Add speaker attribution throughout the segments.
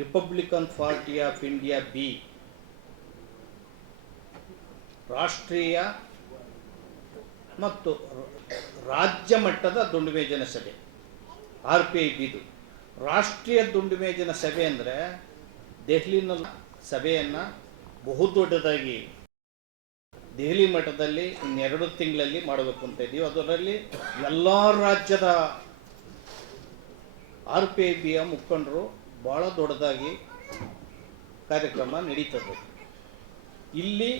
Speaker 1: Republican party of India B ರಾಷ್ಟ್ರೀಯ ಮತ್ತು ರಾಜ್ಯ ಮಟ್ಟದ ದುಂಡುಮೇಜನ ಸಭೆ, ಆರ್ ಪಿ ಐ ಬಿದು. ರಾಷ್ಟ್ರೀಯ ದುಂಡುಮೇಜನ ಸಭೆ ಅಂದರೆ ದೆಹಲಿನ ಸಭೆಯನ್ನು ಬಹುದೊಡ್ಡದಾಗಿ ದೆಹಲಿ ಮಟ್ಟದಲ್ಲಿ ಇನ್ನೆರಡು ತಿಂಗಳಲ್ಲಿ ಮಾಡಬೇಕು ಅಂತ ಇದ್ದೀವಿ. ಅದರಲ್ಲಿ ಎಲ್ಲ ರಾಜ್ಯದ ಆರ್ ಪಿ ಐ ಬಿಯ ಮುಖಂಡರು ಭಾಳ ದೊಡ್ಡದಾಗಿ ಕಾರ್ಯಕ್ರಮ ನಡೀತದೆ. ಇಲ್ಲಿ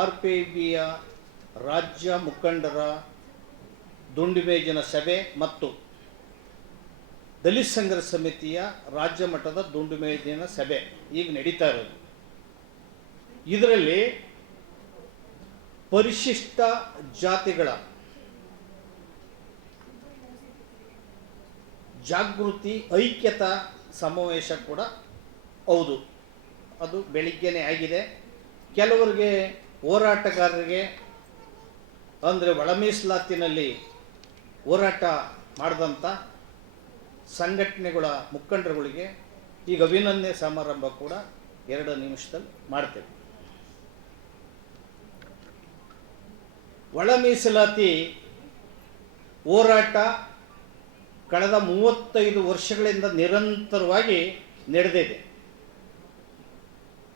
Speaker 1: ಆರ್ ಪಿ ಬಿಯ ರಾಜ್ಯ ಮುಖಂಡರ ದುಂಡು ಮೇಜಿನ ಸಭೆ ಮತ್ತು ದಲಿತ ಸಂಘರ್ಷ ಸಮಿತಿಯ ರಾಜ್ಯ ಮಟ್ಟದ ದುಂಡು ಮೇಜಿನ ಸಭೆ ಈಗ ನಡೀತಾ ಇರೋದು. ಇದರಲ್ಲಿ ಪರಿಶಿಷ್ಟ ಜಾತಿಗಳ ಜಾಗೃತಿ, ಐಕ್ಯತಾ ಸಮಾವೇಶ ಕೂಡ ಹೌದು. ಅದು ಬೆಳಿಗ್ಗೆನೇ ಆಗಿದೆ. ಕೆಲವರಿಗೆ ಹೋರಾಟಗಾರರಿಗೆ, ಅಂದರೆ ಒಳಮೀಸಲಾತಿನಲ್ಲಿ ಹೋರಾಟ ಮಾಡಿದಂಥ ಸಂಘಟನೆಗಳ ಮುಖಂಡರುಗಳಿಗೆ ಈಗ ಅಭಿನಂದನೆ ಸಮಾರಂಭ ಕೂಡ ಎರಡು ನಿಮಿಷದಲ್ಲಿ ಮಾಡ್ತೇವೆ. ಒಳ ಮೀಸಲಾತಿ ಹೋರಾಟ ಕಳೆದ ಮೂವತ್ತೈದು ವರ್ಷಗಳಿಂದ ನಿರಂತರವಾಗಿ ನಡೆದಿದೆ.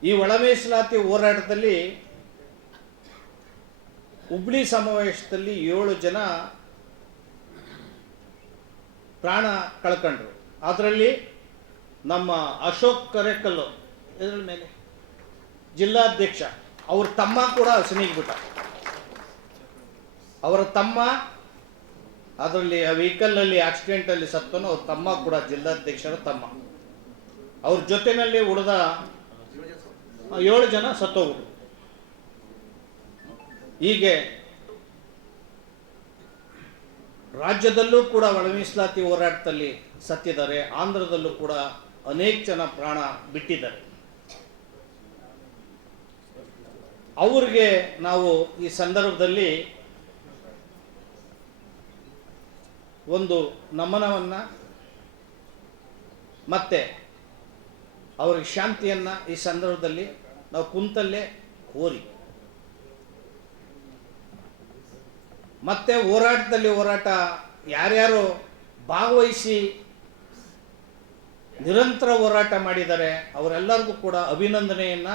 Speaker 1: ಈ ಒಳ ಮೀಸಲಾತಿ ಹೋರಾಟದಲ್ಲಿ ಹುಬ್ಳಿ ಸಮಾವೇಶದಲ್ಲಿ ಏಳು ಜನ ಪ್ರಾಣ ಕಳ್ಕೊಂಡ್ರು. ಅದರಲ್ಲಿ ನಮ್ಮ ಅಶೋಕ್ ಕರೆಕಲ್ಲು ಇದರ ಮೇಲೆ ಜಿಲ್ಲಾಧ್ಯಕ್ಷ, ಅವ್ರ ತಮ್ಮ ಕೂಡ ಬಿಟ್ಟ. ಅವರ ತಮ್ಮ ಅದರಲ್ಲಿ ಆ ವೆಹಿಕಲ್ನಲ್ಲಿ ಆಕ್ಸಿಡೆಂಟಲ್ಲಿ ಸತ್ತನು ಅವ್ರ ತಮ್ಮ ಕೂಡ ಜಿಲ್ಲಾಧ್ಯಕ್ಷರ ತಮ್ಮ. ಅವ್ರ ಜೊತೆಯಲ್ಲಿ ಉಳಿದ ಏಳು ಜನ ಸತ್ತೋಗ್ರು. ಹೀಗೆ ರಾಜ್ಯದಲ್ಲೂ ಕೂಡ ಒಳ ಮೀಸಲಾತಿ ಹೋರಾಟದಲ್ಲಿ ಸತ್ತಿದ್ದಾರೆ. ಆಂಧ್ರದಲ್ಲೂ ಕೂಡ ಅನೇಕ ಜನ ಪ್ರಾಣ ಬಿಟ್ಟಿದ್ದಾರೆ. ಅವ್ರಿಗೆ ನಾವು ಈ ಸಂದರ್ಭದಲ್ಲಿ ಒಂದು ನಮನವನ್ನು ಮತ್ತೆ ಅವರಿಗೆ ಶಾಂತಿಯನ್ನು ಈ ಸಂದರ್ಭದಲ್ಲಿ ನಾವು ಕುಂತಲ್ಲೇ ಕೋರಿ ಮತ್ತೆ ಹೋರಾಟದಲ್ಲಿ ಹೋರಾಟ ಯಾರ್ಯಾರು ಭಾಗವಹಿಸಿ ನಿರಂತರ ಹೋರಾಟ ಮಾಡಿದ್ದಾರೆ ಅವರೆಲ್ಲರಿಗೂ ಕೂಡ ಅಭಿನಂದನೆಯನ್ನು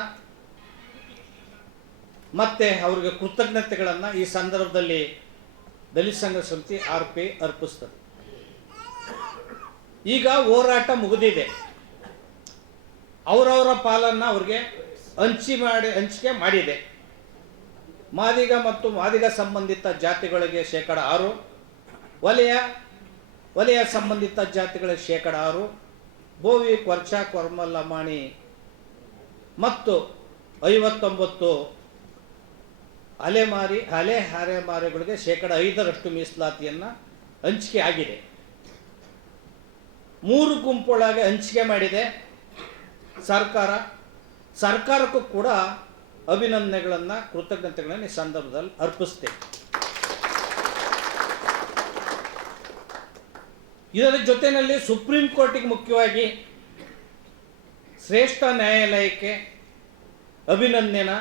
Speaker 1: ಮತ್ತೆ ಅವರಿಗೆ ಕೃತಜ್ಞತೆಗಳನ್ನು ಈ ಸಂದರ್ಭದಲ್ಲಿ ದಲಿತ ಸಂಘ ಸಮಿತಿ ಆರ್ ಪಿ ಅರ್ಪಿಸ್ತದೆ. ಈಗ ಹೋರಾಟ ಮುಗಿದಿದೆ. ಅವರವರ ಪಾಲನ್ನು ಅವ್ರಿಗೆ ಹಂಚಿ ಮಾಡಿ, ಹಂಚಿಕೆ ಮಾಡಿದೆ. ಮಾದಿಗ ಮತ್ತು ಮಾದಿಗ ಸಂಬಂಧಿತ ಜಾತಿಗಳಿಗೆ ಶೇಕಡ ಆರು, ವಲಯ ವಲಯ ಸಂಬಂಧಿತ ಜಾತಿಗಳಿಗೆ ಶೇಕಡ ಆರು, ಬೋವಿ, ಕೊರ್ಚಾ ಕೊರ್ಮಲ್ಲಮಾಣಿ ಮತ್ತು ಐವತ್ತೊಂಬತ್ತು ಅಲೆಮಾರಿ ಅಲೆ ಹಾರೆಮಾರಿಗಳಿಗೆ ಶೇಕಡ ಐದರಷ್ಟು ಮೀಸಲಾತಿಯನ್ನು ಹಂಚಿಕೆ ಆಗಿದೆ. ಮೂರು ಗುಂಪುಗಳಾಗಿ ಹಂಚಿಕೆ ಮಾಡಿದೆ ಸರ್ಕಾರ. ಸರ್ಕಾರಕ್ಕೂ ಕೂಡ ಅಭಿನಂದನೆಗಳನ್ನು, ಕೃತಜ್ಞತೆಗಳನ್ನು ಈ ಸಂದರ್ಭದಲ್ಲಿ ಅರ್ಪಿಸ್ತೇವೆ ಇದರ ಜೊತೆಯಲ್ಲಿ ಸುಪ್ರೀಂ ಕೋರ್ಟಿಗೆ ಮುಖ್ಯವಾಗಿ ಶ್ರೇಷ್ಠ ನ್ಯಾಯಾಲಯಕ್ಕೆ ಅಭಿನಂದನೆನ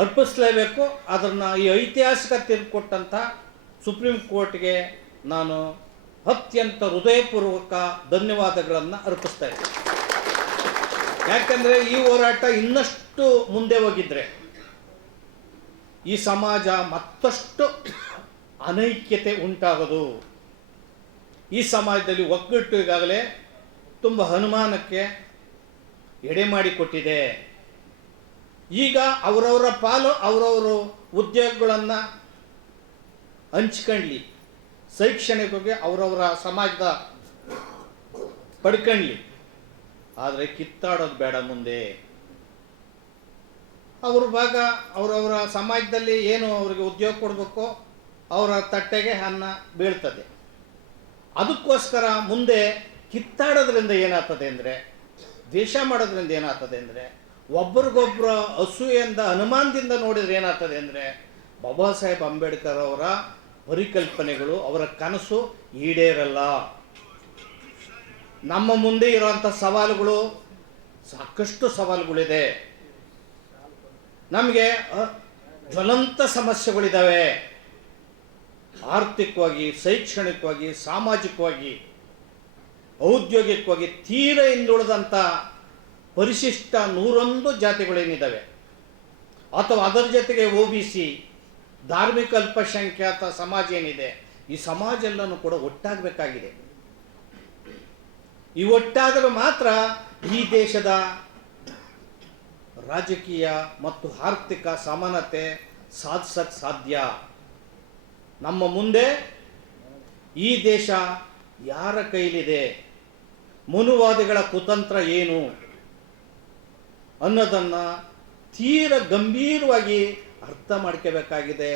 Speaker 1: ಅರ್ಪಿಸಲೇಬೇಕು. ಅದನ್ನು ಈ ಐತಿಹಾಸಿಕ ತೀರ್ಪು ಕೊಟ್ಟಂಥ ಸುಪ್ರೀಂ ಕೋರ್ಟ್ಗೆ ನಾನು ಅತ್ಯಂತ ಹೃದಯಪೂರ್ವಕ ಧನ್ಯವಾದಗಳನ್ನು ಅರ್ಪಿಸ್ತಾ ಇದ್ದೀನಿ. ಯಾಕೆಂದರೆ ಈ ಹೋರಾಟ ಇನ್ನಷ್ಟು ಮುಂದೆ ಹೋಗಿದ್ರೆ ಈ ಸಮಾಜ ಮತ್ತಷ್ಟು ಅನೈಕ್ಯತೆ ಉಂಟಾಗೋದು. ಈ ಸಮಾಜದಲ್ಲಿ ಒಗ್ಗಟ್ಟು ಈಗಾಗಲೇ ತುಂಬ ಅನುಮಾನಕ್ಕೆ ಎಡೆ ಮಾಡಿಕೊಟ್ಟಿದೆ. ಈಗ ಅವರವರ ಪಾಲು ಅವರವರು ಉದ್ಯೋಗಗಳನ್ನು ಹಂಚ್ಕೊಳ್ಳಿ ಶೈಕ್ಷಣಿಕವಾಗಿ ಅವರವರ ಸಮಾಜದ ಪಡ್ಕೊಳ್ಳಿ ಆದರೆ ಕಿತ್ತಾಡೋದು ಬೇಡ ಮುಂದೆ. ಅವ್ರ ಭಾಗ ಅವರವರ ಸಮಾಜದಲ್ಲಿ ಏನು ಅವರಿಗೆ ಉದ್ಯೋಗ ಕೊಡಬೇಕೋ ಅವರ ತಟ್ಟೆಗೆ ಅನ್ನ ಬೀಳ್ತದೆ. ಅದಕ್ಕೋಸ್ಕರ ಮುಂದೆ ಕಿತ್ತಾಡೋದ್ರಿಂದ ಏನಾಗ್ತದೆ ಅಂದರೆ, ದ್ವೇಷ ಮಾಡೋದ್ರಿಂದ ಏನಾಗ್ತದೆ ಅಂದರೆ ಒಬ್ರಿಗೊಬ್ಬರ ಅಸೂಯೆಯಿಂದ ಅನುಮಾನದಿಂದ ನೋಡಿದ್ರೆ ಏನಾಗ್ತದೆ ಅಂದರೆ ಬಾಬಾ ಸಾಹೇಬ್ ಅಂಬೇಡ್ಕರ್ ಅವರ ಪರಿಕಲ್ಪನೆಗಳು, ಅವರ ಕನಸು ಈಡೇರಲ್ಲ. ನಮ್ಮ ಮುಂದೆ ಇರುವಂಥ ಸವಾಲುಗಳು, ಸಾಕಷ್ಟು ಸವಾಲುಗಳಿದೆ. ನಮಗೆ ಜ್ವಲಂತ ಸಮಸ್ಯೆಗಳಿದ್ದಾವೆ ಆರ್ಥಿಕವಾಗಿ, ಶೈಕ್ಷಣಿಕವಾಗಿ, ಸಾಮಾಜಿಕವಾಗಿ, ಔದ್ಯೋಗಿಕವಾಗಿ ತೀರ ಹಿಂದುಳಿದಂಥ ಪರಿಶಿಷ್ಟ ನೂರೊಂದು ಜಾತಿಗಳೇನಿದ್ದಾವೆ ಅಥವಾ ಅದರ ಜೊತೆಗೆ ಒ ಬಿ ಸಿ ಧಾರ್ಮಿಕ ಅಲ್ಪಸಂಖ್ಯಾತ ಸಮಾಜ ಏನಿದೆ, ಈ ಸಮಾಜ ಎಲ್ಲನೂ ಕೂಡ ಒಟ್ಟಾಗಬೇಕಾಗಿದೆ. ಈ ಒಟ್ಟಾದರೆ ಮಾತ್ರ ಈ ದೇಶದ ರಾಜಕೀಯ ಮತ್ತು ಆರ್ಥಿಕ ಸಮಾನತೆ ಸಾಧಿಸಕ್ಕೆ ಸಾಧ್ಯ. ನಮ್ಮ ಮುಂದೆ ಈ ದೇಶ ಯಾರ ಕೈಲಿದೆ? ಮನುವಾದಿಗಳ ಕುತಂತ್ರ ಏನು? ಅನ್ನೋದನ್ನು ತೀರ ಗಂಭೀರವಾಗಿ ಅರ್ಥ ಮಾಡ್ಕೋಬೇಕಾಗಿದೆ.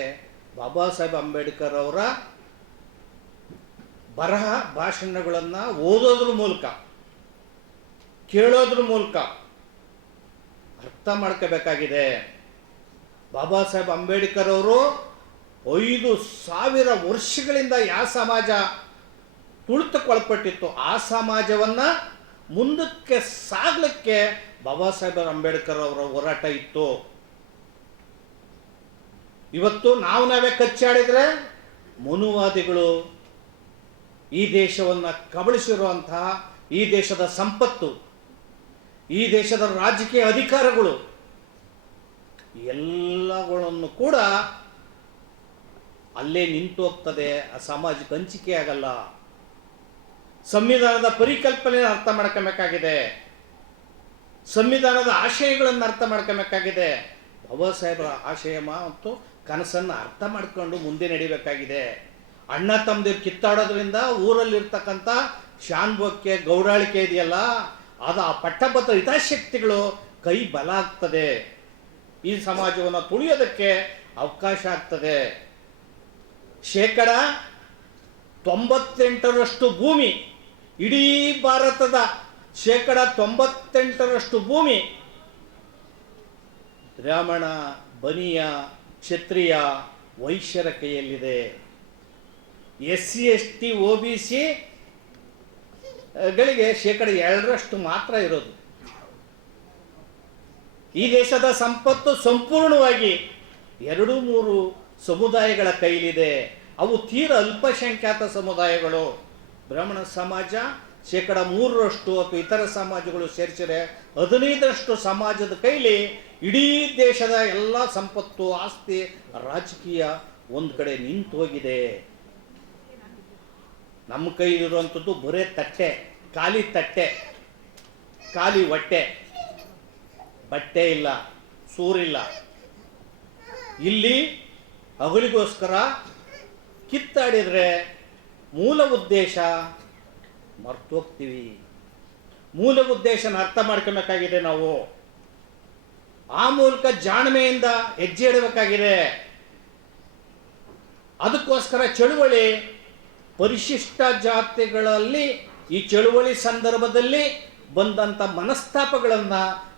Speaker 1: ಬಾಬಾ ಸಾಹೇಬ್ ಅಂಬೇಡ್ಕರ್ ಅವರ ಬರಹ ಭಾಷಣಗಳನ್ನು ಓದೋದ್ರ ಮೂಲಕ, ಕೇಳೋದ್ರ ಮೂಲಕ ಅರ್ಥ ಮಾಡ್ಕೋಬೇಕಾಗಿದೆ. ಬಾಬಾ ಸಾಹೇಬ್ ಅಂಬೇಡ್ಕರ್ ಅವರು ಐದು ಸಾವಿರ ವರ್ಷಗಳಿಂದ ಯಾವ ಸಮಾಜ ತುಳಿತಕ್ಕೊಳಪಟ್ಟಿತ್ತು ಆ ಸಮಾಜವನ್ನು ಮುಂದಕ್ಕೆ ಸಾಗಲಿಕ್ಕೆ ಬಾಬಾ ಸಾಹೇಬ್ ಅಂಬೇಡ್ಕರ್ ಅವರ ಹೋರಾಟ ಇತ್ತು. ಇವತ್ತು ನಾವು ನಾವೇ ಕಚ್ಚಾಡಿದ್ರೆ ಮನುವಾದಿಗಳು ಈ ದೇಶವನ್ನು ಕಬಳಿಸಿರುವಂತಹ ಈ ದೇಶದ ಸಂಪತ್ತು, ಈ ದೇಶದ ರಾಜಕೀಯ ಅಧಿಕಾರಗಳು ಎಲ್ಲಗಳನ್ನು ಕೂಡ ಅಲ್ಲೇ ನಿಂತು ಹೋಗ್ತದೆ. ಆ ಸಮಾಜಕ್ಕೆ ಹಂಚಿಕೆ ಆಗಲ್ಲ. ಸಂವಿಧಾನದ ಪರಿಕಲ್ಪನೆ ಅರ್ಥ ಮಾಡ್ಕೊಬೇಕಾಗಿದೆ. ಸಂವಿಧಾನದ ಆಶಯಗಳನ್ನು ಅರ್ಥ ಮಾಡ್ಕೊಬೇಕಾಗಿದೆ. ಬಾಬಾ ಸಾಹೇಬರ ಆಶಯ ಮತ್ತು ಕನಸನ್ನು ಅರ್ಥ ಮಾಡಿಕೊಂಡು ಮುಂದೆ ನಡಿಬೇಕಾಗಿದೆ. ಅಣ್ಣ ತಮ್ಮದಿರು ಕಿತ್ತಾಡೋದ್ರಿಂದ ಊರಲ್ಲಿರ್ತಕ್ಕಂಥ ಶಾನ್ಭೋಗ್ಯ ಗೌಡಾಳಿಕೆ ಇದೆಯಲ್ಲ, ಅದು ಆ ಪಟ್ಟಭದ್ರ ಹಿತಾಶಕ್ತಿಗಳು ಕೈ ಬಲ ಆಗ್ತದೆ. ಈ ಸಮಾಜವನ್ನು ತುಳಿಯೋದಕ್ಕೆ ಅವಕಾಶ ಆಗ್ತದೆ. ಶೇಕಡ ತೊಂಬತ್ತೆಂಟರಷ್ಟು ಭೂಮಿ ಇಡೀ ಭಾರತದ ಶೇಕಡ ತೊಂಬತ್ತೆಂಟರಷ್ಟು ಭೂಮಿ ಬ್ರಾಹ್ಮಣ, ಬನಿಯ, ಕ್ಷತ್ರಿಯ ವೈಶ್ಯರ ಕೈಯಲ್ಲಿದೆ. S C S T, O B C ಗಳಿಗೆ ಶೇಕಡ ಎರಡರಷ್ಟು ಮಾತ್ರ ಇರೋದು. ಈ ದೇಶದ ಸಂಪತ್ತು ಸಂಪೂರ್ಣವಾಗಿ ಎರಡು ಮೂರು ಸಮುದಾಯಗಳ ಕೈಲಿದೆ ಅವು ತೀರ ಅಲ್ಪಸಂಖ್ಯಾತ ಸಮುದಾಯಗಳು. ಬ್ರಾಹ್ಮಣ ಸಮಾಜ ಶೇಕಡ ಮೂರರಷ್ಟು ಅಥವಾ ಇತರ ಸಮಾಜಗಳು ಸೇರಿಸಿದರೆ ಹದಿನೈದರಷ್ಟು ಸಮಾಜದ ಕೈಲಿ ಇಡೀ ದೇಶದ ಎಲ್ಲ ಸಂಪತ್ತು, ಆಸ್ತಿ, ರಾಜಕೀಯ ಒಂದು ಕಡೆ ನಿಂತು ಹೋಗಿದೆ ನಮ್ಮ ಕೈಲಿರುವಂಥದ್ದು ಬರೇ ತಟ್ಟೆ, ಖಾಲಿ ತಟ್ಟೆ, ಖಾಲಿ ಹೊಟ್ಟೆ. ಬಟ್ಟೆ ಇಲ್ಲ, ಸೂರಿಲ್ಲ. ಇಲ್ಲಿ ಅಗಳಿಗೋಸ್ಕರ ಕಿತ್ತಾಡಿದರೆ ಮೂಲ ಉದ್ದೇಶ ಮರ್ತೋಗ್ತೀವಿ. ಮೂಲ ಉದ್ದೇಶನ ಅರ್ಥ ಮಾಡ್ಕೊಬೇಕಾಗಿದೆ ನಾವು. ಆ ಮೂಲಕ ಜಾಣ್ಮೆಯಿಂದ ಹೆಜ್ಜೆ ಇಡಬೇಕಾಗಿದೆ. ಅದಕ್ಕೋಸ್ಕರ ಚಳುವಳಿ ಪರಿಶಿಷ್ಟ ಜಾತಿಗಳಲ್ಲಿ ಈ ಚಳುವಳಿ ಸಂದರ್ಭದಲ್ಲಿ ಬಂದಂಥ ಮನಸ್ತಾಪಗಳನ್ನ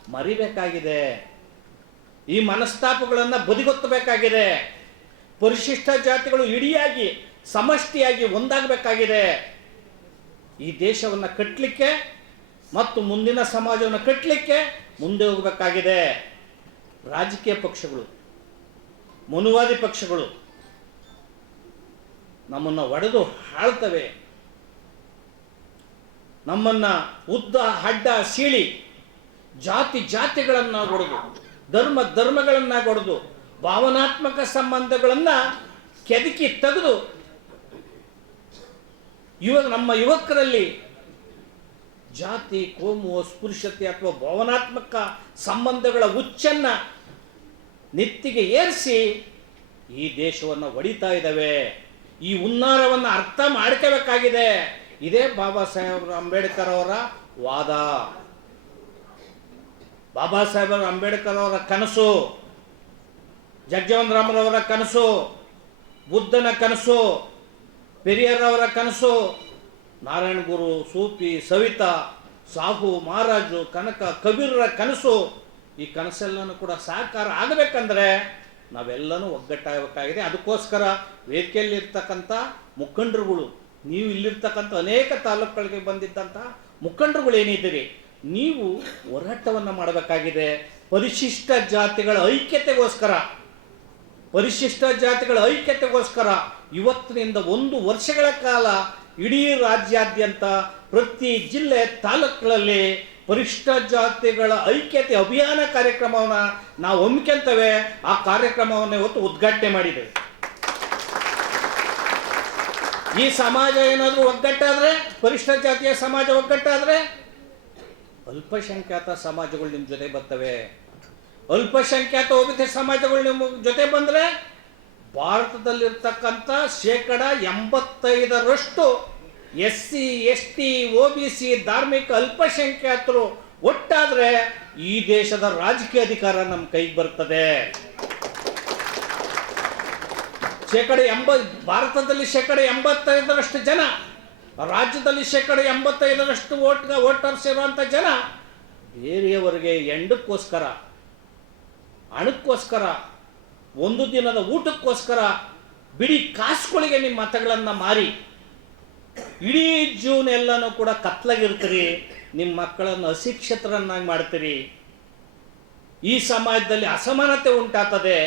Speaker 1: ಮರಿಬೇಕಾಗಿದೆ. ಈ ಮನಸ್ತಾಪಗಳನ್ನ ಬದಿಗೊತ್ತಬೇಕಾಗಿದೆ. ಪರಿಶಿಷ್ಟ ಜಾತಿಗಳು ಇಡಿಯಾಗಿ ಸಮಷ್ಟಿಯಾಗಿ ಒಂದಾಗಬೇಕಾಗಿದೆ. ಈ ದೇಶವನ್ನು ಕಟ್ಟಲಿಕ್ಕೆ ಮತ್ತು ಮುಂದಿನ ಸಮಾಜವನ್ನು ಕಟ್ಟಲಿಕ್ಕೆ ಮುಂದೆ ಹೋಗಬೇಕಾಗಿದೆ. ರಾಜಕೀಯ ಪಕ್ಷಗಳು, ಮನುವಾದಿ ಪಕ್ಷಗಳು ನಮ್ಮನ್ನು ಒಡೆದು ಹಾಳ್ತವೆ. ನಮ್ಮನ್ನ ಉದ್ದ, ಅಡ್ಡ, ಸೀಳಿ ಜಾತಿ ಜಾತಿಗಳನ್ನು ಒಡೆದು, ಧರ್ಮ ಧರ್ಮಗಳನ್ನ ಒಡೆದು, ಭಾವನಾತ್ಮಕ ಸಂಬಂಧಗಳನ್ನ ಕೆದಕಿ ತೆಗೆದು ಇವಾಗ ನಮ್ಮ ಯುವಕರಲ್ಲಿ ಜಾತಿ ಕೋಮು ಅಸ್ಪೃಶ್ಯತೆ ಅಥವಾ ಭಾವನಾತ್ಮಕ ಸಂಬಂಧಗಳ ಹುಚ್ಚನ್ನ ನೆತ್ತಿಗೆ ಏರಿಸಿ ಈ ದೇಶವನ್ನು ಒಡಿತಾ ಇದ್ದಾವೆ. ಈ ಹುನ್ನಾರವನ್ನು ಅರ್ಥ ಮಾಡ್ಕೋಬೇಕಾಗಿದೆ. ಇದೇ ಬಾಬಾ ಸಾಹೇಬ್ ಅಂಬೇಡ್ಕರ್ ಅವರ ವಾದ. ಬಾಬಾ ಸಾಹೇಬ್ ಅಂಬೇಡ್ಕರ್ ಅವರ ಕನಸು, ಜಗಜೀವನ್ ರಾಮರವರ ಕನಸು, ಬುದ್ಧನ ಕನಸು ಪೆರಿಯರವರ ಕನಸು ನಾರಾಯಣ ಗುರು ಸೂಪಿ ಸವಿತಾ ಸಾಹು ಮಹಾರಾಜು ಕನಕ ಕಬೀರರ ಕನಸು ಈ ಕನಸೆಲ್ಲನೂ ಕೂಡ ಸಾಕಾರ ಆಗಬೇಕಂದ್ರೆ ನಾವೆಲ್ಲನೂ ಒಗ್ಗಟ್ಟಾಗಬೇಕಾಗಿದೆ. ಅದಕ್ಕೋಸ್ಕರ ವೇದಿಕೆಯಲ್ಲಿರ್ತಕ್ಕಂಥ ಮುಖಂಡರುಗಳು, ನೀವು ಇಲ್ಲಿರ್ತಕ್ಕಂಥ ಅನೇಕ ತಾಲೂಕುಗಳಿಗೆ ಬಂದಿದ್ದಂಥ ಮುಖಂಡರುಗಳು ಏನಿದ್ದೀರಿ ನೀವು ಹೋರಾಟವನ್ನು ಮಾಡಬೇಕಾಗಿದೆ. ಪರಿಶಿಷ್ಟ ಜಾತಿಗಳ ಐಕ್ಯತೆಗೋಸ್ಕರ, ಪರಿಶಿಷ್ಟ ಜಾತಿಗಳ ಐಕ್ಯತೆಗೋಸ್ಕರ ಇವತ್ತಿನಿಂದ ಒಂದು ವರ್ಷಗಳ ಕಾಲ ಇಡೀ ರಾಜ್ಯಾದ್ಯಂತ ಪ್ರತಿ ಜಿಲ್ಲೆ ತಾಲೂಕುಗಳಲ್ಲಿ ಪರಿಷ್ಠ ಜಾತಿಗಳ ಐಕ್ಯತೆ ಅಭಿಯಾನ ಕಾರ್ಯಕ್ರಮವನ್ನು ನಾವು ಹಮ್ಮಿಕೊಂತೇವೆ. ಆ ಕಾರ್ಯಕ್ರಮವನ್ನು ಇವತ್ತು ಉದ್ಘಾಟನೆ ಮಾಡಿದ್ದೇವೆ ಈ ಸಮಾಜ ಏನಾದರೂ ಒಗ್ಗಟ್ಟಾದರೆ ಪರಿಷ್ಠ ಜಾತಿಯ ಸಮಾಜ ಒಗ್ಗಟ್ಟಾದರೆ ಅಲ್ಪಸಂಖ್ಯಾತ ಸಮಾಜಗಳು ನಿಮ್ಮ ಜೊತೆ ಬರ್ತವೆ. ಅಲ್ಪಸಂಖ್ಯಾತ ಒಬಿತ ಸಮಾಜಗಳು ನಿಮ್ಮ ಜೊತೆ ಬಂದರೆ ಭಾರತದಲ್ಲಿರ್ತಕ್ಕಂಥ ಶೇಕಡ ಎಂಬತ್ತೈದರಷ್ಟು S C S T O B C ಧಾರ್ಮಿಕ ಅಲ್ಪಸಂಖ್ಯಾತರು ಒಟ್ಟಾದರೆ ಈ ದೇಶದ ರಾಜಕೀಯ ಅಧಿಕಾರ ನಮ್ಮ ಕೈಗೆ ಬರ್ತದೆ. ಶೇಕಡ ಎಂಬ, ಭಾರತದಲ್ಲಿ ಶೇಕಡ ಎಂಬತ್ತೈದರಷ್ಟು ಜನ, ರಾಜ್ಯದಲ್ಲಿ ಶೇಕಡ ಎಂಬತ್ತೈದರಷ್ಟು ವೋಟ್, ವೋಟರ್ಸ್ ಇರುವಂಥ ಜನ ಬೇರೆಯವರಿಗೆ ಎಂಡಕ್ಕೋಸ್ಕರ ಹಣಕ್ಕೋಸ್ಕರ ಒಂದು ದಿನದ ಊಟಕ್ಕೋಸ್ಕರ ಬಿಡಿ ಕಾಸುಗಳಿಗೆ ನಿಮ್ಮ ಮತಗಳನ್ನು ಮಾರಿ. ಇಡೀ ಜೂನ್ ಎಲ್ಲನೂ ಕೂಡ ಕತ್ಲಾಗಿರ್ತೀರಿ ನಿಮ್ಮ ಮಕ್ಕಳನ್ನು ಅಶಿಕ್ಷಿತರನ್ನಾಗಿ ಮಾಡ್ತೀರಿ. ಈ ಸಮಾಜದಲ್ಲಿ ಅಸಮಾನತೆ ಉಂಟಾಗ್ತದೆ,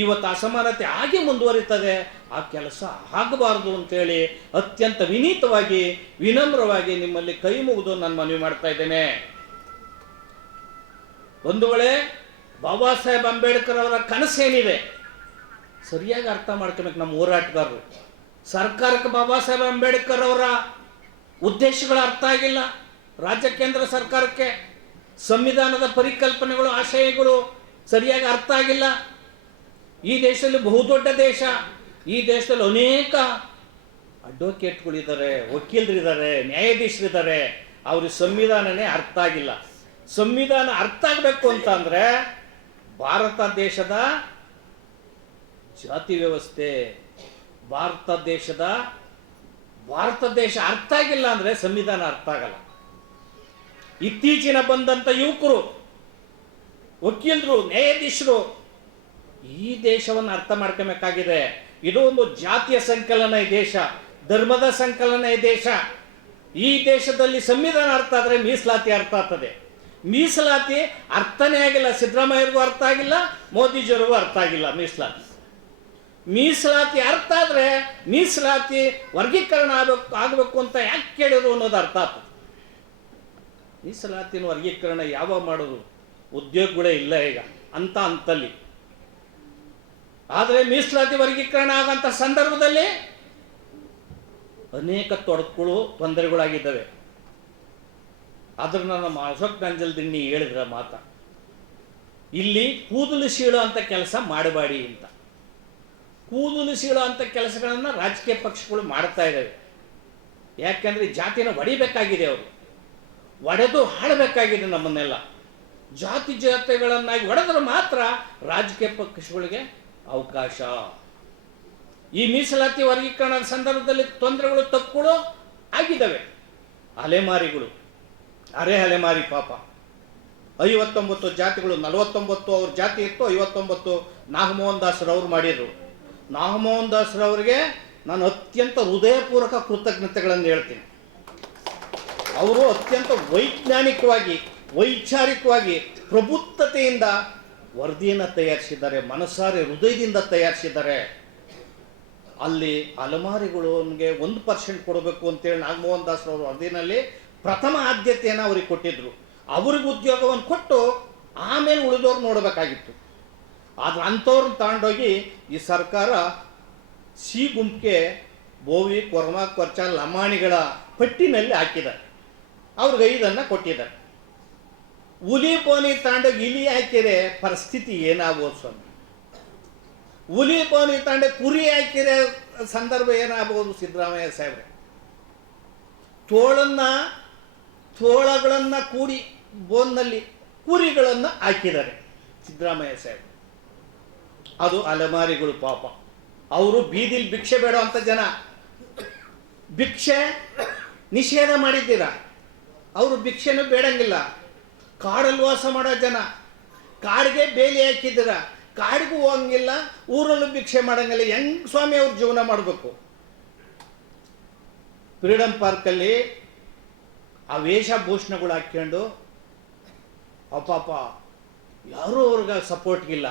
Speaker 1: ಇವತ್ತು ಅಸಮಾನತೆ ಹಾಗೆ ಮುಂದುವರಿತದೆ, ಆ ಕೆಲಸ ಆಗಬಾರ್ದು ಅಂತೇಳಿ ಅತ್ಯಂತ ವಿನೀತವಾಗಿ, ವಿನಮ್ರವಾಗಿ ನಿಮ್ಮಲ್ಲಿ ಕೈ ಮುಗಿದು ನಾನು ಮನವಿ ಮಾಡ್ತಾ ಇದ್ದೇನೆ. ವೇಳೆ ಬಾಬಾ ಸಾಹೇಬ್ ಅಂಬೇಡ್ಕರ್ ಅವರ ಕನಸೇನಿವೆ ಸರಿಯಾಗಿ ಅರ್ಥ ಮಾಡ್ಕೋಬೇಕು ನಮ್ಮ ಹೋರಾಟಗಾರರು. ಸರ್ಕಾರಕ್ಕೆ ಬಾಬಾ ಸಾಹೇಬ್ ಅಂಬೇಡ್ಕರ್ ಅವರ ಉದ್ದೇಶಗಳು ಅರ್ಥ ಆಗಿಲ್ಲ. ರಾಜ್ಯ ಕೇಂದ್ರ ಸರ್ಕಾರಕ್ಕೆ ಸಂವಿಧಾನದ ಪರಿಕಲ್ಪನೆಗಳು, ಆಶಯಗಳು ಸರಿಯಾಗಿ ಅರ್ಥ ಆಗಿಲ್ಲ. ಈ ದೇಶದಲ್ಲಿ ಬಹುದೊಡ್ಡ ದೇಶ, ಈ ದೇಶದಲ್ಲಿ ಅನೇಕ ಅಡ್ವೊಕೇಟ್ಗಳಿದ್ದಾರೆ, ವಕೀಲರಿದ್ದಾರೆ, ನ್ಯಾಯಾಧೀಶರಿದ್ದಾರೆ. ಅವ್ರಿಗೆ ಸಂವಿಧಾನನೇ ಅರ್ಥ ಆಗಿಲ್ಲ. ಸಂವಿಧಾನ ಅರ್ಥ ಆಗಬೇಕು ಅಂತ ಅಂದರೆ ಭಾರತ ದೇಶದ ಜಾತಿ ವ್ಯವಸ್ಥೆ, ಭಾರತ ದೇಶದ, ಭಾರತ ದೇಶ ಅರ್ಥ ಆಗಿಲ್ಲ ಅಂದರೆ ಸಂವಿಧಾನ ಅರ್ಥ ಆಗಲ್ಲ. ಇತ್ತೀಚಿನ ಬಂದಂಥ ಯುವಕರು, ವಕೀಲರು, ನ್ಯಾಯಾಧೀಶರು ಈ ದೇಶವನ್ನು ಅರ್ಥ ಮಾಡ್ಕೋಬೇಕಾಗಿದೆ. ಇದು ಒಂದು ಜಾತಿಯ ಸಂಕಲನ ಈ ದೇಶ, ಧರ್ಮದ ಸಂಕಲನ ಈ ದೇಶ. ಈ ದೇಶದಲ್ಲಿ ಸಂವಿಧಾನ ಅರ್ಥ ಆದರೆ ಮೀಸಲಾತಿ ಅರ್ಥ ಆಗ್ತದೆ. ಮೀಸಲಾತಿ ಅರ್ಥನೇ ಆಗಿಲ್ಲ, ಸಿದ್ದರಾಮಯ್ಯರಿಗೂ ಅರ್ಥ ಆಗಿಲ್ಲ, ಮೋದಿಜಿಯವ್ರಿಗೂ ಅರ್ಥ ಆಗಿಲ್ಲ ಮೀಸಲಾತಿ. ಮೀಸಲಾತಿ ಅರ್ಥ ಆದರೆ ಮೀಸಲಾತಿ ವರ್ಗೀಕರಣ ಆಗಬೇಕು ಆಗಬೇಕು ಅಂತ ಯಾಕೆ ಕೇಳಿದ್ರು ಅನ್ನೋದು ಅರ್ಥ ಆಗ್ತದೆ. ಮೀಸಲಾತಿನ ವರ್ಗೀಕರಣ ಯಾವಾಗ ಮಾಡೋದು? ಉದ್ಯೋಗಗಳೇ ಇಲ್ಲ ಈಗ, ಅಂತ ಅಂತಲ್ಲಿ. ಆದರೆ ಮೀಸಲಾತಿ ವರ್ಗೀಕರಣ ಆಗಂತ ಸಂದರ್ಭದಲ್ಲಿ ಅನೇಕ ತೊಡಕುಗಳು, ತೊಂದರೆಗಳಾಗಿದ್ದಾವೆ. ಆದ್ರೆ ನನ್ನ ಅಶೋಕ್ ದಿಣ್ಣಿ ಹೇಳಿದ್ರ ಮಾತ. ಇಲ್ಲಿ ಕೂದಲು ಸೀಳು ಅಂತ ಕೆಲಸ ಮಾಡಬೇಡಿ ಅಂತ. ಕೂದಲು ಸೀಳು ಅಂತ ಕೆಲಸಗಳನ್ನು ರಾಜಕೀಯ ಪಕ್ಷಗಳು ಮಾಡ್ತಾ ಇದ್ದಾವೆ ಯಾಕೆಂದರೆ ಜಾತಿನ ಒಡಿಬೇಕಾಗಿದೆ ಅವರು. ಒಡೆದು ಹಾಡಬೇಕಾಗಿದೆ ನಮ್ಮನ್ನೆಲ್ಲ. ಜಾತಿ ಜಾತಿಗಳನ್ನಾಗಿ ಒಡೆದ್ರೆ ಮಾತ್ರ ರಾಜಕೀಯ ಪಕ್ಷಗಳಿಗೆ ಅವಕಾಶ. ಈ ಮೀಸಲಾತಿ ವರ್ಗೀಕರಣದ ಸಂದರ್ಭದಲ್ಲಿ ತೊಂದರೆಗಳು ತಪ್ಪುಗಳು ಆಗಿದ್ದಾವೆ. ಅಲೆಮಾರಿಗಳು. ಅರೆ ಅಲೆಮಾರಿ ಪಾಪ. ಐವತ್ತೊಂಬತ್ತು ಜಾತಿಗಳು, ನಲವತ್ತೊಂಬತ್ತು ಅವ್ರ ಜಾತಿ ಇತ್ತು, ಐವತ್ತೊಂಬತ್ತು ನಾಗಮೋಹನ್ ದಾಸರವ್ರು ಮಾಡಿದರು. ನಾಗಮೋಹನ್ ದಾಸರವ್ರಿಗೆ ನಾನು ಅತ್ಯಂತ ಹೃದಯಪೂರ್ವಕ ಕೃತಜ್ಞತೆಗಳನ್ನು ಹೇಳ್ತೀನಿ. ಅವರು ಅತ್ಯಂತ ವೈಜ್ಞಾನಿಕವಾಗಿ, ವೈಚಾರಿಕವಾಗಿ ಪ್ರಬುದ್ಧತೆಯಿಂದ ವರದಿಯನ್ನು ತಯಾರಿಸಿದ್ದಾರೆ, ಮನಸಾರೆ ಹೃದಯದಿಂದ ತಯಾರಿಸಿದ್ದಾರೆ. ಅಲ್ಲಿ ಅಲಮಾರಿಗಳಿಗೆ ಒಂದು ಪರ್ಸೆಂಟ್ ಕೊಡಬೇಕು ಅಂತೇಳಿ ನಾಗಮೋಹನ್ ದಾಸ್ ಅವರು ವರದಿನಲ್ಲಿ ಪ್ರಥಮ ಆದ್ಯತೆಯನ್ನು ಅವ್ರಿಗೆ ಕೊಟ್ಟಿದ್ರು. ಅವ್ರಿಗೆ ಉದ್ಯೋಗವನ್ನು ಕೊಟ್ಟು ಆಮೇಲೆ ಉಳಿದವ್ರು ನೋಡಬೇಕಾಗಿತ್ತು. ಆದ್ರೆ ಅಂಥವ್ರನ್ನ ತಗೊಂಡೋಗಿ ಈ ಸರ್ಕಾರ ಸಿ ಗುಂಪಿಗೆ ಬೋವಿ, ಕೊರ್ಮ ಕೊರ್ಚ ಲಮಾಣಿಗಳ ಪಟ್ಟಿನಲ್ಲಿ ಹಾಕಿದ್ದಾರೆ. ಅವ್ರಿಗೆ ಐದನ್ನು ಕೊಟ್ಟಿದ್ದಾರೆ. ಹುಲಿ ಪೋನಿ ತಾಂಡೋಗಿ ಇಲಿ ಹಾಕಿದರೆ ಪರಿಸ್ಥಿತಿ ಏನಾಗ್ಬೋದು ಸ್ವಾಮಿ. ಹುಲಿ ಪೋನಿ ಕುರಿ ಹಾಕಿದರೆ ಸಂದರ್ಭ ಏನಾಗ್ಬೋದು ಸಿದ್ದರಾಮಯ್ಯ ಸಾಹೇಬ್ರೆ? ತೋಳನ್ನ ತೋಳಗಳನ್ನ ಕೂಡಿ ಬೋನ್ನಲ್ಲಿ ಕುರಿಗಳನ್ನು ಹಾಕಿದ್ದಾರೆ. ಸಿದ್ದರಾಮಯ್ಯ ಸಾಹೇಬ್ ಅದು ಅಲೆಮಾರಿಗಳು ಪಾಪ. ಅವರು ಬೀದಿಲಿ ಭಿಕ್ಷೆ ಬೇಡುವಂಥ ಜನ. ಭಿಕ್ಷೆ ನಿಷೇಧ ಮಾಡಿದ್ದೀರ. ಅವರು ಭಿಕ್ಷೆನೂ ಬೇಡಂಗಿಲ್ಲ. ಕಾಡಲ್ಲಿ ವಾಸ ಮಾಡೋ ಜನ. ಕಾಡಿಗೆ ಬೇಲಿ ಹಾಕಿದ್ದೀರ. ಕಾಡಿಗೂ ಹೋಗಂಗಿಲ್ಲ, ಊರಲ್ಲೂ ಭಿಕ್ಷೆ ಮಾಡಂಗಿಲ್ಲ. ಹೆಂಗ್ ಸ್ವಾಮಿ ಅವ್ರು ಜೀವನ ಮಾಡಬೇಕು? ಫ್ರೀಡಮ್ ಪಾರ್ಕಲ್ಲಿ ಆ ವೇಷಭೂಷಣಗಳು ಹಾಕ್ಕೊಂಡು ಅಪ್ಪಾಪ ಯಾರೂ ಅವ್ರಿಗೆ ಸಪೋರ್ಟ್ಗಿಲ್ಲ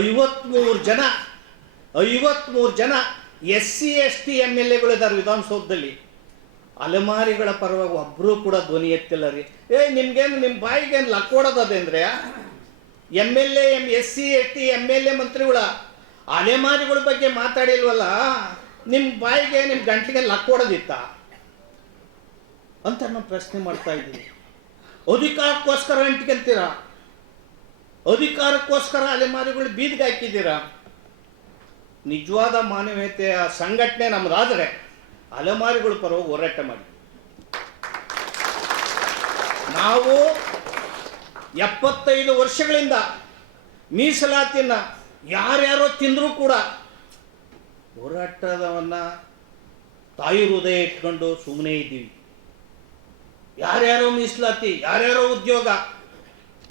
Speaker 1: ಐವತ್ಮೂರು ಜನ ಐವತ್ಮೂರು ಜನ S C S T M L ಎಗಳಿದ್ದಾರೆ ವಿಧಾನಸೌಧದಲ್ಲಿ. ಅಲೆಮಾರಿಗಳ ಪರವಾಗಿ ಒಬ್ಬರೂ ಕೂಡ ಧ್ವನಿ ಎತ್ತಿಲ್ಲ ರೀ. ಏ, ನಿಮ್ಗೇನು ನಿಮ್ಮ ಬಾಯಿಗೇನು ಲಕ್ಕೊಡೋದದೆ ಅಂದರೆ M L A M S C S T M L A ಮಂತ್ರಿಗಳ ಅಲೆಮಾರಿಗಳ ಬಗ್ಗೆ ಮಾತಾಡಿಲ್ವಲ್ಲ ನಿಮ್ಮ ಬಾಯಿಗೆ ನಿಮ್ಮ ಗಂಟ್ಲಿಗೆ ಲಕ್ಕೊಡೋದಿತ್ತ ಅಂತ ನಾನು ಪ್ರಶ್ನೆ ಮಾಡ್ತಾ ಇದ್ದೀನಿ ಅಧಿಕಾರಕ್ಕೋಸ್ಕರ ಅಂಟ್ಕೊಂತೀರ ಅಧಿಕಾರಕ್ಕೋಸ್ಕರ ಅಲೆಮಾರಿಗಳು ಬೀದಿಗೆ ಹಾಕಿದ್ದೀರಾ? ನಿಜವಾದ ಮಾನವೀಯತೆಯ ಸಂಘಟನೆ ನಮ್ಮದಾದರೆ ಅಲೆಮಾರಿಗಳ ಪರವಾಗಿ ಹೋರಾಟ ಮಾಡಿ. ನಾವು ಎಪ್ಪತ್ತೈದು ವರ್ಷಗಳಿಂದ ಮೀಸಲಾತಿಯನ್ನ ಯಾರ್ಯಾರೋ ತಿಂದರೂ ಕೂಡ ಹೋರಾಟವನ್ನು ತಾಯಿ ಹೃದಯ ಇಟ್ಕೊಂಡು ಸುಮ್ಮನೆ ಇದ್ದೀವಿ. ಯಾರ್ಯಾರೋ ಮೀಸಲಾತಿ, ಯಾರ್ಯಾರೋ ಉದ್ಯೋಗ.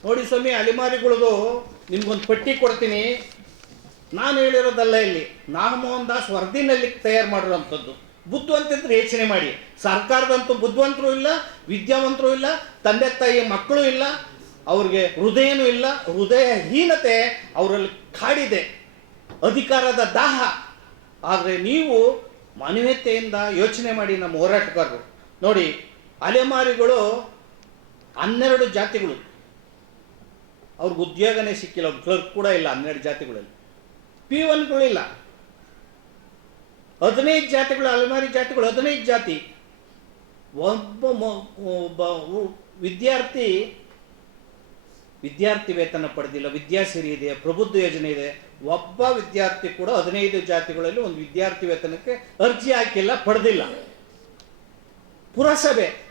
Speaker 1: ನೋಡಿ ಸ್ವಾಮಿ, ಅಲೆಮಾರಿಗಳದು ನಿಮ್ಗೊಂದು ಪಟ್ಟಿ ಕೊಡ್ತೀನಿ. ನಾನು ಹೇಳಿರೋದಲ್ಲ ಇಲ್ಲಿ ನಾಗಮೋಹನ್ ದಾಸ್ ವರದಿನಲ್ಲಿ ತಯಾರು ಮಾಡಿರೋಂಥದ್ದು ಬುದ್ಧಿವಂತಿದ್ರೆ ಯೋಚನೆ ಮಾಡಿ. ಸರ್ಕಾರದಂತೂ ಬುದ್ಧಿವಂತರು ಇಲ್ಲ, ವಿದ್ಯಾವಂತರು ಇಲ್ಲ, ತಂದೆ ತಾಯಿ ಮಕ್ಕಳು ಇಲ್ಲ, ಅವ್ರಿಗೆ ಹೃದಯನೂ ಇಲ್ಲ, ಹೃದಯಹೀನತೆ ಅವರಲ್ಲಿ ಕಾಡಿದೆ. ಅಧಿಕಾರದ ದಾಹ. ಆದರೆ ನೀವು ಮಾನವೀಯತೆಯಿಂದ ಯೋಚನೆ ಮಾಡಿ ನಮ್ಮ ಹೋರಾಟಗಾರರು. ನೋಡಿ ಅಲೆಮಾರಿಗಳು ಹನ್ನೆರಡು ಜಾತಿಗಳು. ಅವ್ರಿಗೆ ಉದ್ಯೋಗನೇ ಸಿಕ್ಕಿಲ್ಲ, ಅವ್ರು ಕ್ಲರ್ಕ್ ಕೂಡ ಇಲ್ಲ ಹನ್ನೆರಡು ಜಾತಿಗಳಲ್ಲಿ. ಪಿ ಒನ್ಗಳಿಲ್ಲ ಹದಿನೈದು ಜಾತಿಗಳು, ಅಲೆಮಾರಿ ಜಾತಿಗಳು, ಹದಿನೈದು ಜಾತಿ. ಒಬ್ಬ ಒಬ್ಬ ವಿದ್ಯಾರ್ಥಿ ವಿದ್ಯಾರ್ಥಿ ವೇತನ ಪಡೆದಿಲ್ಲ ವಿದ್ಯಾಸಿರಿ ಇದೆ, ಪ್ರಬುದ್ಧ ಯೋಜನೆ ಇದೆ. ಒಬ್ಬ ವಿದ್ಯಾರ್ಥಿ ಕೂಡ ಹದಿನೈದು ಜಾತಿಗಳಲ್ಲಿ ಒಂದು ವಿದ್ಯಾರ್ಥಿ ವೇತನಕ್ಕೆ ಅರ್ಜಿ ಹಾಕಿಲ್ಲ, ಪಡೆದಿಲ್ಲ. ಪುರಸಭೆ.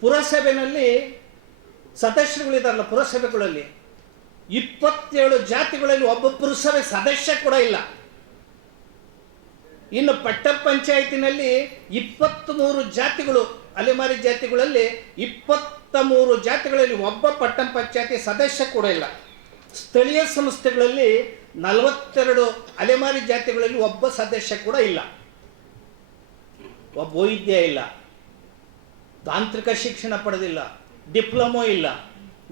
Speaker 1: ಪುರಸಭೆನಲ್ಲಿ ಸದಸ್ಯರುಗಳಿದಾರಲ್ಲ ಪುರಸಭೆಗಳಲ್ಲಿ, ಇಪ್ಪತ್ತೇಳು ಜಾತಿಗಳಲ್ಲಿ ಒಬ್ಬ ಪುರಸಭೆ ಸದಸ್ಯ ಕೂಡ ಇಲ್ಲ. ಇನ್ನು ಪಟ್ಟ ಪಂಚಾಯತಿನಲ್ಲಿ ಇಪ್ಪತ್ತ್ಮೂರು ಜಾತಿಗಳು, ಅಲೆಮಾರಿ ಜಾತಿಗಳಲ್ಲಿ ಇಪ್ಪತ್ತ ಮೂರು ಜಾತಿಗಳಲ್ಲಿ ಒಬ್ಬ ಪಟ್ಟಣ ಪಂಚಾಯತಿ ಸದಸ್ಯ ಕೂಡ ಇಲ್ಲ. ಸ್ಥಳೀಯ ಸಂಸ್ಥೆಗಳಲ್ಲಿ ನಲವತ್ತೆರಡು ಅಲೆಮಾರಿ ಜಾತಿಗಳಲ್ಲಿ ಒಬ್ಬ ಸದಸ್ಯ ಕೂಡ ಇಲ್ಲ. ಒಬ್ಬ ವೈದ್ಯ ಇಲ್ಲ. ತಾಂತ್ರಿಕ ಶಿಕ್ಷಣ ಪಡೆದಿಲ್ಲ, ಡಿಪ್ಲೊಮೋ ಇಲ್ಲ.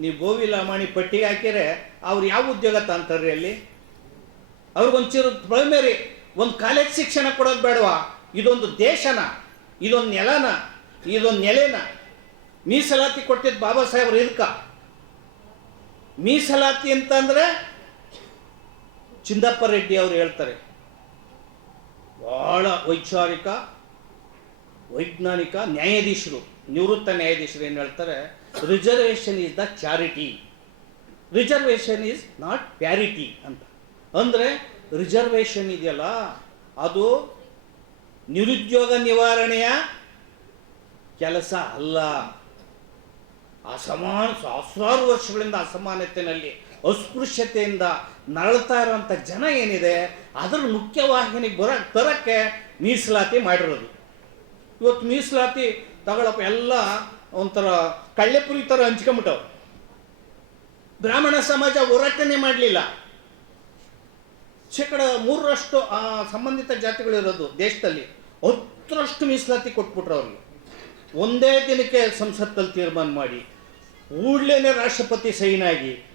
Speaker 1: ನೀವು ಗೋವಿ ಲಮಾಣಿ ಪಟ್ಟಿಗೆ ಹಾಕಿದರೆ ಅವ್ರು ಯಾವ ಉದ್ಯೋಗ ತಾಂತಾರ್ರಿ ಅಲ್ಲಿ? ಅವ್ರಿಗೊಂಚೂರು ಪ್ರೈಮರಿ ಒಂದು ಕಾಲೇಜ್ ಶಿಕ್ಷಣ ಕೊಡೋದು ಬೇಡವಾ? ಇದೊಂದು ದೇಶನ, ಇದೊಂದು ನೆಲನ, ಇದೊಂದು ನೆಲೆನ. ಮೀಸಲಾತಿ ಕೊಟ್ಟಿದ್ದು ಬಾಬಾ ಸಾಹೇಬ್ರು ಇದಕ್ಕ ಮೀಸಲಾತಿ ಅಂತಂದ್ರೆ ಚಿಂದಪ್ಪ ರೆಡ್ಡಿ ಅವರು ಹೇಳ್ತಾರೆ. ಬಹಳ ವೈಚಾರಿಕ, ವೈಜ್ಞಾನಿಕ ನ್ಯಾಯಾಧೀಶರು. ನಿವೃತ್ತ ನ್ಯಾಯಾಧೀಶರು ಏನು ಹೇಳ್ತಾರೆ? Reservation is the charity reservation is not parity ಅಂತ. ಅಂದರೆ ರಿಸರ್ವೇಷನ್ ಇದೆಯಲ್ಲ, ಅದು ನಿರುದ್ಯೋಗ ನಿವಾರಣೆಯ ಕೆಲಸ ಅಲ್ಲ. ಅಸಮಾನ ಸಾವಿರಾರು ವರ್ಷಗಳಿಂದ ಅಸಮಾನತೆಯಲ್ಲಿ, ಅಸ್ಪೃಶ್ಯತೆಯಿಂದ ನರಳ್ತಾ ಇರುವಂಥ ಜನ ಏನಿದೆ, ಅದರ ಮುಖ್ಯವಾಹಿನಿಗೆ ಬರ, ತರಕ್ಕೆ ಮೀಸಲಾತಿ ಮಾಡಿರೋದು. ಇವತ್ತು ಮೀಸಲಾತಿ ತಗೊಳಪ್ಪ ಎಲ್ಲ ಒಂಥರ ಕಳ್ಳೆಪುರಿ ಥರ ಹಂಚ್ಕೊಂಬಿಟ್ಟವು ಬ್ರಾಹ್ಮಣ ಸಮಾಜ ಹೋರಾಟನೆ ಮಾಡಲಿಲ್ಲ. ಶೇಕಡ ಮೂರರಷ್ಟು, ಆ, ಸಂಬಂಧಿತ ಜಾತಿಗಳಿರೋದು ದೇಶದಲ್ಲಿ ಹತ್ತರಷ್ಟು ಮೀಸಲಾತಿ ಕೊಟ್ಬಿಟ್ರು ಅವ್ರಿಗೆ ಒಂದೇ ದಿನಕ್ಕೆ ಸಂಸತ್ತಲ್ಲಿ ತೀರ್ಮಾನ ಮಾಡಿ, ಕೂಡ್ಲೇನೆ ರಾಷ್ಟ್ರಪತಿ ಸೈನ್ ಆಗಿ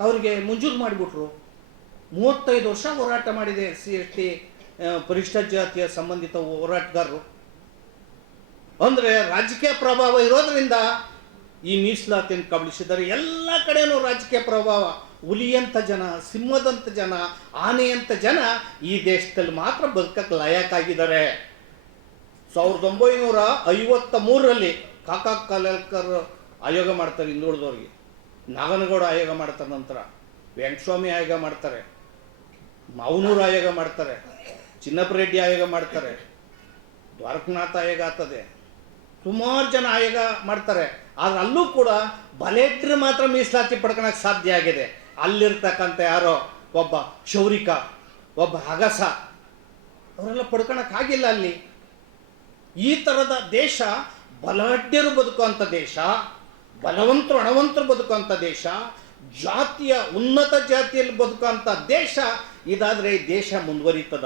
Speaker 1: ಅವ್ರಿಗೆ ಮಂಜೂರು ಮಾಡಿಬಿಟ್ರು. ಮೂವತ್ತೈದು ವರ್ಷ ಹೋರಾಟ ಮಾಡಿದೆ ಸಿ ಎಸ್ ಟಿ ಪರಿಷ್ಠ ಜಾತಿಯ ಸಂಬಂಧಿತ ಹೋರಾಟಗಾರರು. ಅಂದರೆ ರಾಜಕೀಯ ಪ್ರಭಾವ ಇರೋದರಿಂದ ಈ ಮೀಸಲಾತಿಯನ್ನು ಕಬಳಿಸಿದ್ದಾರೆ. ಎಲ್ಲ ಕಡೆನೂ ರಾಜಕೀಯ ಪ್ರಭಾವ. ಹುಲಿಯಂಥ ಜನ ಸಿಂಹದಂಥ ಜನ ಆನೆಯಂಥ ಜನ ಈ ದೇಶದಲ್ಲಿ ಮಾತ್ರ ಬದುಕಕ್ಕೆ ಲಯಕ್ಕಾಗಿದ್ದಾರೆ ಸಾವಿರದ ಒಂಬೈನೂರ ಐವತ್ತ ಮೂರರಲ್ಲಿ ಕಾಕಾ ಕಲೇಲ್ಕರ್ ಆಯೋಗ ಮಾಡ್ತಾರೆ ಹಿಂದುಳಿದವ್ರಿಗೆ. ನಾಗನಗೌಡ ಆಯೋಗ ಮಾಡ್ತಾರೆ ನಂತರ. ವೆಂಕಟಸ್ವಾಮಿ ಆಯೋಗ ಮಾಡ್ತಾರೆ. ಮಾವನೂರು ಆಯೋಗ ಮಾಡ್ತಾರೆ. ಚಿನ್ನಪ್ಪ ರೆಡ್ಡಿ ಆಯೋಗ ಮಾಡ್ತಾರೆ. ದ್ವಾರಕನಾಥ ಆಯೋಗ ಆಗ್ತದೆ. ಸುಮಾರು ಜನ ಆಯೋಗ ಮಾಡ್ತಾರೆ. ಆದ್ರೆ ಅಲ್ಲೂ ಕೂಡ ಬಲೆಟ್ರು ಮಾತ್ರ ಮೀಸಲಾತಿ ಪಡ್ಕೊಳಕ್ಕೆ ಸಾಧ್ಯ ಆಗಿದೆ. ಅಲ್ಲಿರ್ತಕ್ಕಂಥ ಯಾರೋ ಒಬ್ಬ ಶೌರಿಕ, ಒಬ್ಬ ಹಗಸ, ಅವರೆಲ್ಲ ಪಡ್ಕೊಳಕ್ಕಾಗಿಲ್ಲ ಅಲ್ಲಿ. ಈ ಥರದ ದೇಶ ಬಲಾಢ್ಯರು ಬದುಕುವಂಥ ದೇಶ, ಬಲವಂತರು ಹಣವಂತರು ಬದುಕುವಂಥ ದೇಶ, ಜಾತಿಯ ಉನ್ನತ ಜಾತಿಯಲ್ಲಿ ಬದುಕುವಂಥ ದೇಶ, ಇದಾದರೆ ಈ ದೇಶ ಮುಂದುವರಿತದ?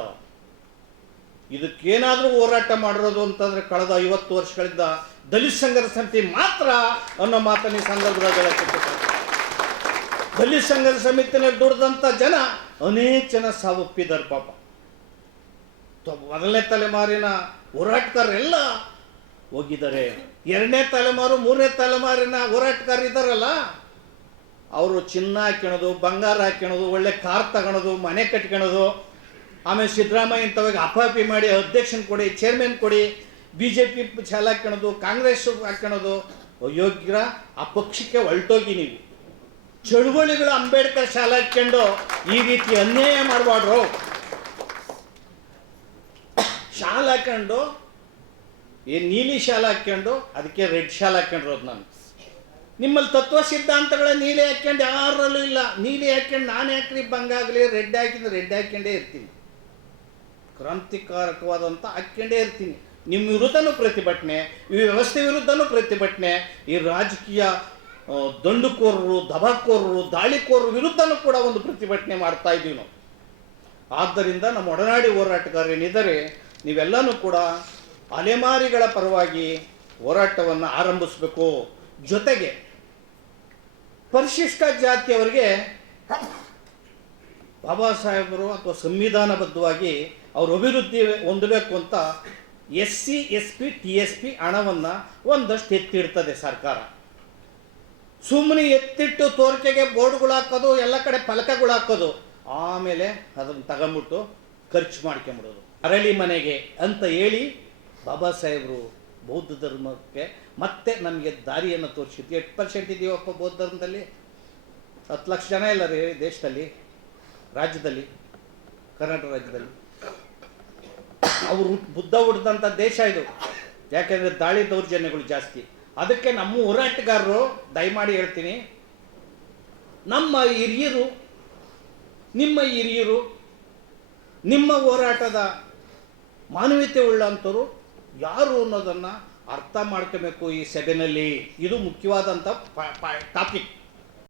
Speaker 1: ಇದಕ್ಕೇನಾದರೂ ಹೋರಾಟ ಮಾಡಿರೋದು ಅಂತಂದರೆ ಕಳೆದ ಐವತ್ತು ವರ್ಷಗಳಿಂದ ದಲಿತ ಸಂಘದ ಸಮಿತಿ ಮಾತ್ರ ಅನ್ನೋ ಮಾತನ್ನ ಈ ಸಂದರ್ಭದಲ್ಲಿ. ದಲಿತ ಸಂಘದ ಸಮಿತಿನಲ್ಲಿ ದುಡ್ದಂಥ ಜನ ಅನೇಕ ಜನ ಸಾವಪ್ಪಿದ್ದಾರೆ ಪಾಪ ಮೊದಲನೇ ತಲೆಮಾರಿನ ಹೋರಾಟಗಾರರೆಲ್ಲ ಹೋಗಿದ್ದಾರೆ ಎರಡನೇ ತಲೆಮಾರು, ಮೂರನೇ ತಲೆಮಾರಿನ ಹೋರಾಟಗಾರ ಇದ್ದಾರಲ್ಲ, ಅವರು ಚಿನ್ನ ಹಾಕ್ಯಣದು, ಬಂಗಾರ ಹಾಕ್ಯಣದು, ಒಳ್ಳೆ ಕಾರ್ ತಗೊಳೋದು, ಮನೆ ಕಟ್ಕೊಳೋದು ಆಮೇಲೆ ಸಿದ್ದರಾಮಯ್ಯ ಇಂಥವಾಗ ಅಪಾಪಿ ಮಾಡಿ, ಅಧ್ಯಕ್ಷನ ಕೊಡಿ ಚೇರ್ಮನ್ ಕೊಡಿ ಬಿ ಜೆ ಪಿ ಶಾಲೆ ಹಾಕ್ಕೊಳೋದು ಕಾಂಗ್ರೆಸ್ ಹಾಕ್ಕೊಳೋದು ಯೋಗ್ಯರ, ಆ ಪಕ್ಷಕ್ಕೆ ಹೊಲ್ಟೋಗಿ ನೀವು. ಚಳುವಳಿಗಳು ಅಂಬೇಡ್ಕರ್ ಶಾಲೆ ಹಾಕ್ಕೊಂಡು ಈ ರೀತಿ ಅನ್ಯಾಯ ಮಾಡಬಾರ್ದು. ಶಾಲೆ ಹಾಕೊಂಡು ಏನು ನೀಲಿ ಶಾಲೆ ಹಾಕ್ಕೊಂಡು, ಅದಕ್ಕೆ ರೆಡ್ ಶಾಲೆ ಹಾಕ್ಕೊಂಡಿರೋದು ನಾನು. ನಿಮ್ಮಲ್ಲಿ ತತ್ವ ಸಿದ್ಧಾಂತಗಳ ನೀಲಿ ಹಾಕ್ಯಂಡು ಯಾರಲ್ಲೂ ಇಲ್ಲ. ನೀಲಿ ಹಾಕ್ಯಂಡು ನಾನು ಯಾಕ್ರಿ ಬಂಗಾಗಲಿ, ರೆಡ್ ಹಾಕಿದ್ರೆ ರೆಡ್ ಹಾಕೊಂಡೇ ಇರ್ತೀನಿ. ಕ್ರಾಂತಿಕಾರಕವಾದಂಥ ಹಾಕ್ಕೊಂಡೇ ಇರ್ತೀನಿ. ನಿಮ್ಮ ವಿರುದ್ಧನೂ ಪ್ರತಿಭಟನೆ, ಈ ವ್ಯವಸ್ಥೆ ವಿರುದ್ಧನೂ ಪ್ರತಿಭಟನೆ, ಈ ರಾಜಕೀಯ ದಂಡುಕೋರರು, ದಬಾಕೋರರು, ದಾಳಿಕೋರರು ವಿರುದ್ಧನೂ ಕೂಡ ಒಂದು ಪ್ರತಿಭಟನೆ ಮಾಡ್ತಾ ಇದ್ದೀವಿ ನಾವು ಆದ್ದರಿಂದ ನಮ್ಮ ಒಡನಾಡಿ ಹೋರಾಟಗಾರರೇನಿದ್ದಾರೆ, ನೀವೆಲ್ಲನೂ ಕೂಡ ಅಲೆಮಾರಿಗಳ ಪರವಾಗಿ ಹೋರಾಟವನ್ನು ಆರಂಭಿಸಬೇಕು. ಜೊತೆಗೆ ಪರಿಶಿಷ್ಟ ಜಾತಿಯವರಿಗೆ ಬಾಬಾ ಸಾಹೇಬರು ಅಥವಾ ಸಂವಿಧಾನಬದ್ಧವಾಗಿ ಅವ್ರ ಅಭಿವೃದ್ಧಿ ಹೊಂದಬೇಕು ಅಂತ S C, S P, T S P ಹಣವನ್ನು ಒಂದಷ್ಟು ಎತ್ತಿಡ್ತದೆ ಸರ್ಕಾರ. ಸುಮ್ಮನೆ ಎತ್ತಿಟ್ಟು ತೋರಿಕೆಗೆ ಬೋರ್ಡ್ಗಳು ಹಾಕೋದು, ಎಲ್ಲ ಕಡೆ ಫಲಕಗಳು ಹಾಕೋದು, ಆಮೇಲೆ ಅದನ್ನು ತಗೊಂಬಿಟ್ಟು ಖರ್ಚು ಮಾಡ್ಕೊಂಬಿಡೋದು. ಅರಳಿ ಮನೆಗೆ ಅಂತ ಹೇಳಿ ಬಾಬಾ ಸಾಹೇಬರು ಬೌದ್ಧ ಧರ್ಮಕ್ಕೆ ಮತ್ತೆ ನಮಗೆ ದಾರಿಯನ್ನು ತೋರಿಸಿದ್ದು ಎಷ್ಟು ಪರ್ಸೆಂಟ್ ಇದೀವಪ್ಪ ಬೌದ್ಧ ಧರ್ಮದಲ್ಲಿ? ಹತ್ತು ಲಕ್ಷ ಜನ ಇಲ್ಲ ರೀ ದೇಶದಲ್ಲಿ, ರಾಜ್ಯದಲ್ಲಿ, ಕರ್ನಾಟಕ ರಾಜ್ಯದಲ್ಲಿ. ಅವರು ಬುದ್ಧ ಹುಟ್ಟಿದಂಥ ದೇಶ ಇದು. ಯಾಕೆಂದರೆ ದಾಳಿ ದೌರ್ಜನ್ಯಗಳು ಜಾಸ್ತಿ. ಅದಕ್ಕೆ ನಮ್ಮ ಹೋರಾಟಗಾರರು ದಯಮಾಡಿ ಹೇಳ್ತೀನಿ, ನಮ್ಮ ಹಿರಿಯರು, ನಿಮ್ಮ ಹಿರಿಯರು, ನಿಮ್ಮ ಹೋರಾಟದ ಮಾನವೀಯತೆ ಉಳ್ಳಂಥವ್ರು ಯಾರು ಅನ್ನೋದನ್ನು ಅರ್ಥ ಮಾಡ್ಕೋಬೇಕು ಈ ಸಭೆಯಲ್ಲಿ ಇದು ಮುಖ್ಯವಾದಂಥ ಟಾಪಿಕ್.